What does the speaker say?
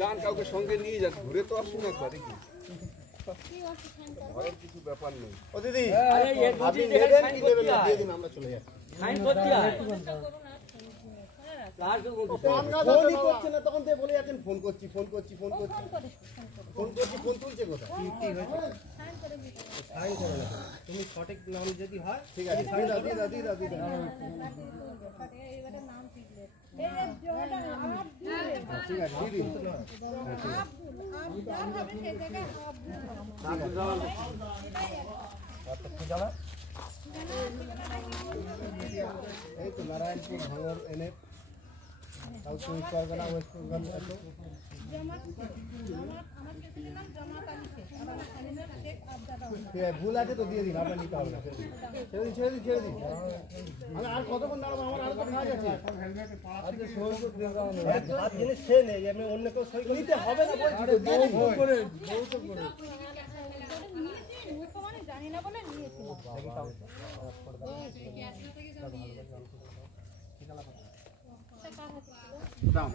যান কাউকে সঙ্গে নিয়ে যান, ঘুরে তো আসুন একবার দেখি। ভয়ের কিছু ব্যাপার নেই। ও দিদি আপনি নেবেন কি নেবেন না দিয়ে দিন, আমরা চলে যাচ্ছি। ফোনই করছে না, তখন থেকে বলে যাচ্ছেন ফোন করছি ফোন করছি ফোন করছি ফোন করছি, ফোন তুলছে কোথায়? সাইন করে না, তুমি সঠিক নাম যদি হয় ঠিক আছে, দিদা দিদা দিদা দিদা ঠিক আছে দিদি এই তো নারায়ণপুর ভাঙর এনে সাউথ চব্বিশ পরগনা ওয়েস্ট বেঙ্গল এত ভুল আছে তো দিয়ে দিন, আপনার নিতে হবে না, ছেড়ে দিন ছেড়ে দিন ছেড়ে দিন। আমি আর কতক্ষণ দাঁড়াবো, আমার আর কত কাজ আছে। জিনিস খেয়ে নেই, আমি অন্য কেউ সই নিতে হবে না বলছি তো, দিয়ে দিন। জানি না বলে নিয়েছিলাম।